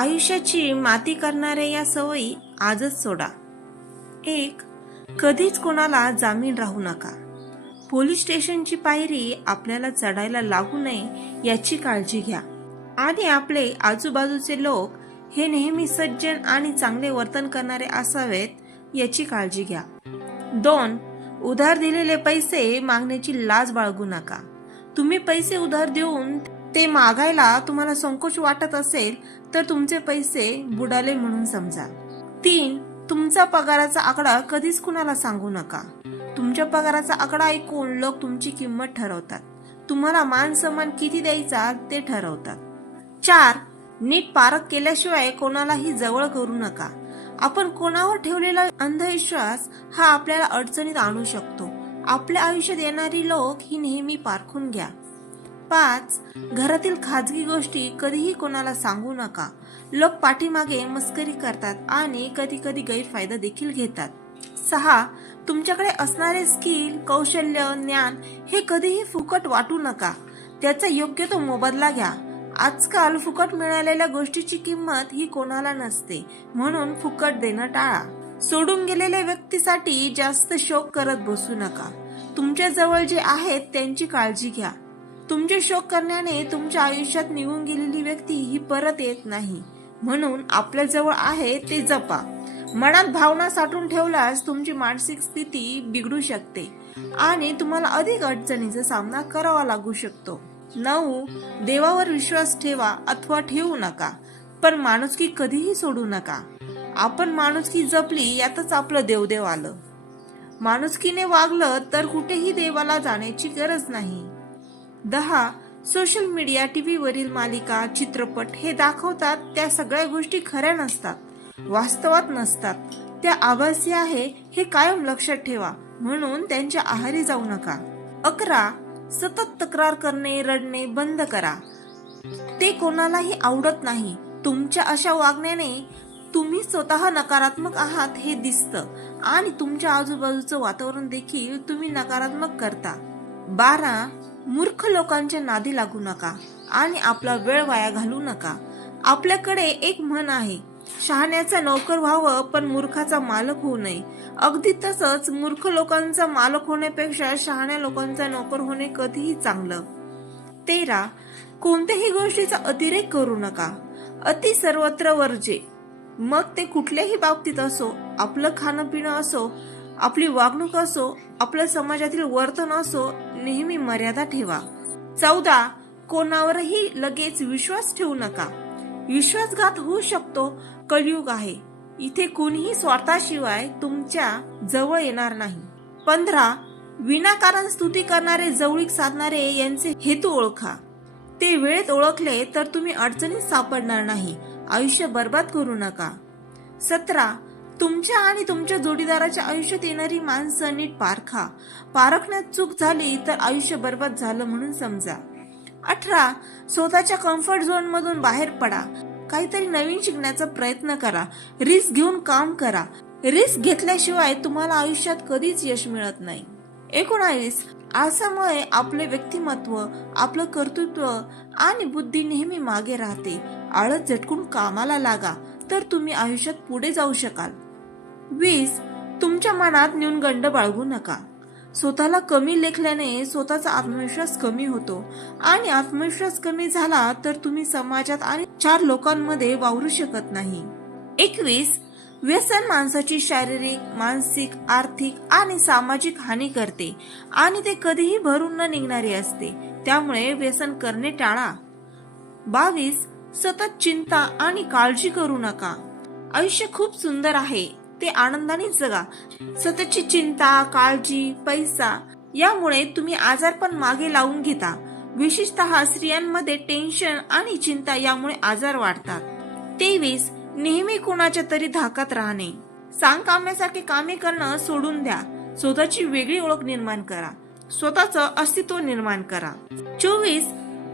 आयुष्याची माती करणाऱ्या या सवयी आजच सोडा. एक कधीच कोणाला जामीन राहू नका. पोलीस स्टेशनची पायरी आपल्याला चढायला लागू नये याची काळजी घ्या. आणि आपले आजूबाजूचे लोक हे नेहमी सज्जन आणि चांगले वर्तन करणारे असावेत याची काळजी घ्या. दोन उधार दिलेले पैसे मागण्याची लाज बाळगू नका. तुम्ही पैसे उधार देऊन ते मागायला तुम्हाला संकोच वाटत असेल तर तुमचे पैसे बुडाले म्हणून समजा. तीन तुमचा पगाराचा आकडा कधीच कुणाला सांगू नका. तुमच्या पगाराचा आकडा ऐकून लोक तुमची किंमत ठरवतात. तुम्हाला मान सन्मान किती द्यायचा ते ठरवतात. चार नीट पारख केल्याशिवाय कोणालाही जवळ करू नका. आपण कोणावर ठेवलेला अंधविश्वास हा आपल्याला अडचणीत आणू शकतो. आपल्या आयुष्यात येणारी लोक ही नेहमी पारखून घ्या. पाच घरातील खाजगी गोष्टी कधीही कोणाला सांगू नका. लोक पाठीमागे मस्करी करतात आणि कधी कधी गैरफायदा देखील घेतात. सहा तुमच्याकडे असणारे स्किल कौशल्य ज्ञान हे कधीही फुकट वाटू नका. त्याचा योग्य तो मोबदला घ्या. आजकाल फुकट मिळालेल्या गोष्टीची किंमत ही कोणाला नसते म्हणून फुकट देणं टाळा. सोडून गेलेल्या व्यक्तीसाठी जास्त शोक करत बसू नका. तुमच्या जवळ जे आहेत त्यांची काळजी घ्या. तुमचे शोक करण्याने तुमच्या आयुष्यात निघून गेलेली व्यक्ती ही परत येत नाही. म्हणून आपल्या जवळ आहे ते जपा. मनात भावना साठून ठेवल्यास तुमची मानसिक स्थिती बिघडू शकते आणि तुम्हाला अधिक अडचणीचा सामना करावा लागू शकतो. नऊ देवावर विश्वास ठेवा अथवा ठेवू नका पण माणुसकी कधीही सोडू नका. आपण माणुसकी जपली यातच आपलं देवदेव आलं. माणुसकीने वागलं तर कुठेही देवाला जाण्याची गरज नाही. दहा सोशल मीडिया टीव्हीवरील मालिका चित्रपट हे दाखवतात त्या सगळ्या गोष्टी खऱ्या नसतात वास्तवात नसतात. त्या आभासी आहे हे कायम लक्षात ठेवा म्हणून त्यांच्या आहारी जाऊ नका. अकरा सतत तक्रार करणे रडणे बंद करा. ते कोणालाही आवडत नाही. तुमच्या अशा वागण्याने तुम्ही स्वतः नकारात्मक आहात हे दिसतं. आणि तुमच्या आजूबाजूचं वातावरण देखील तुम्ही नकारात्मक करता. बारा मूर्ख लोकांच्या नादी लागू नका आणि आपला वेळ वाया घालू नका. आपल्याकडे एक म्हण आहे शहाण्याचा नोकर व्हावं पण मूर्खाचा मालक होऊ नये. अगदी तसंच मूर्ख लोकांचा मालक होण्यापेक्षा शहाण्या लोकांचा नोकर होणे कधीही चांगलं. तेरा कोणत्याही गोष्टीचा अतिरेक करू नका. अति सर्वत्र वर्जे. मग ते कुठल्याही बाबतीत असो आपलं खाणं पिणं असो आपली वागणूक असो आपलं समाजातील वर्तन असो नेहमी मर्यादा ठेवा. चौदा कोणावरही लगेच विश्वास ठेवू नका. विश्वासघात होऊ शकतो कलियुग आहे. इथे कोणीही स्वार्थाशिवाय तुमच्या जवळ येणार नाही. पंधरा विनाकारण स्तुती करणारे जवळीक साधणारे यांचे हेतू ओळखा. ते वेळेत ओळखले तर तुम्ही अडचणीत सापडणार नाही. आयुष्य बर्बाद करू नका. सतरा तुमच्या आणि तुमच्या जोडीदाराच्या आयुष्यात येणारी माणसं नीट पारखा पारखण्यात चूक झाली तर आयुष्य बरबाद झालं म्हणून समजा. अठरा स्वतःच्या कम्फर्ट झोन मधून बाहेर पडा. काहीतरी नवीन शिकण्याचा प्रयत्न करा. रिस्क घेऊन काम करा. रिस्क घेतल्याशिवाय तुम्हाला आयुष्यात कधीच यश मिळत नाही. एकोणावीस आसामुळे आपले व्यक्तिमत्व आपलं कर्तृत्व आणि बुद्धी नेहमी मागे राहते. आळस झटकून कामाला लागा तर तुम्ही आयुष्यात पुढे जाऊ शकाल. वीस तुमच्या मनात न्यूनगंड बाळगू नका. स्वतःला कमी लेखल्याने स्वतःचा आत्मविश्वास कमी होतो. आणि आत्मविश्वास कमी झाला तर तुम्ही समाजात आणि चार लोकांमध्ये वावरू शकत नाही. एकवीस व्यसन माणसाची शारीरिक मानसिक आर्थिक आणि सामाजिक हानी करते आणि ते कधीही भरून न निघणारे असते. त्यामुळे व्यसन करणे टाळा. बावीस सतत चिंता आणि काळजी करू नका. आयुष्य खूप सुंदर आहे. ते आनंदाने जगा. सततची चिंता काळजी पैसा यामुळे तुम्ही आजारपण मागे लावून घेता. विशेषतः स्त्रियांमध्ये टेन्शन आणि चिंता यामुळे आजार वाढतात. तेवीस नेहमी कोणाच्या तरी धाकात राहणे. सांगकाम्यासारखे कामे करणं सोडून द्या. स्वतःची वेगळी ओळख निर्माण करा. स्वतःचं अस्तित्व निर्माण करा. चोवीस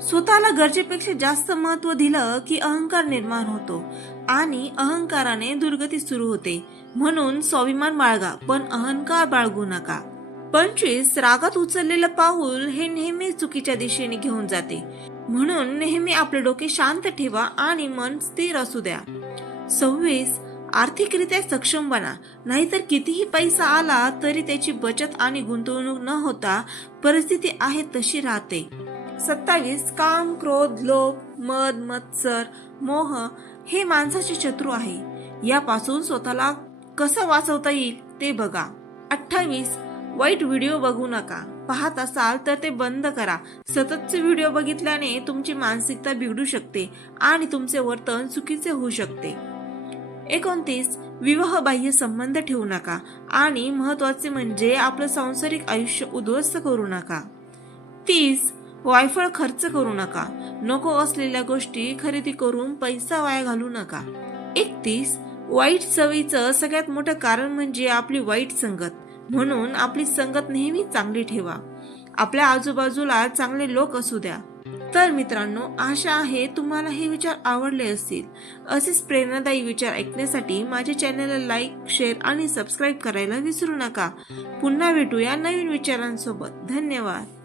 स्वतःला गरजेपेक्षा जास्त महत्त्व दिलं की अहंकार निर्माण होतो. आणि अहंकाराने दुर्गती सुरू होते. म्हणून स्वाभिमान बाळगा पण अहंकार बाळगू नका. पंचवीस रागात उचललेलं पाऊल हे नेहमी चुकीच्या दिशेने घेऊन जाते. म्हणून नेहमी आपले डोके शांत ठेवा आणि मन स्थिर असू द्या. सव्वीस आर्थिकरित्या सक्षम बना. नाहीतर कितीही पैसा आला तरी त्याची बचत आणि गुंतवणूक न होता परिस्थिती आहे तशी राहते. सत्तावीस काम क्रोध लोभ मद मत्सर मोह हे माणसाचे शत्रू आहे. यापासून स्वतःला कसं वाचवता येईल ते बघा. अठ्ठावीस वाईट व्हिडिओ बघू नका. पाहत असाल तर ते बंद करा. सततचे व्हिडिओ बघितल्याने तुमची मानसिकता बिघडू शकते आणि तुमचे वर्तन चुकीचे होऊ शकते. एकोणतीस विवाह बाह्य संबंध ठेवू नका आणि महत्त्वाचे म्हणजे आपलं सांसारिक आयुष्य उद्ध्वस्त करू नका. तीस वायफळ खर्च करू नका. नको असलेल्या गोष्टी खरेदी करून पैसा वाया घालू नका. एकतीस वाईट सवयीचं सगळ्यात मोठं कारण म्हणजे आपली वाईट संगत. म्हणून आपली संगत नेहमी चांगली ठेवा. आपल्या आजूबाजूला चांगले लोक असू द्या. तर मित्रांनो आशा आहे तुम्हाला हे विचार आवडले असतील. असेच प्रेरणादायी विचार ऐकण्यासाठी माझ्या चॅनलला लाईक शेअर आणि सबस्क्राईब करायला विसरू नका. पुन्हा भेटूया नवीन विचारांसोबत. धन्यवाद.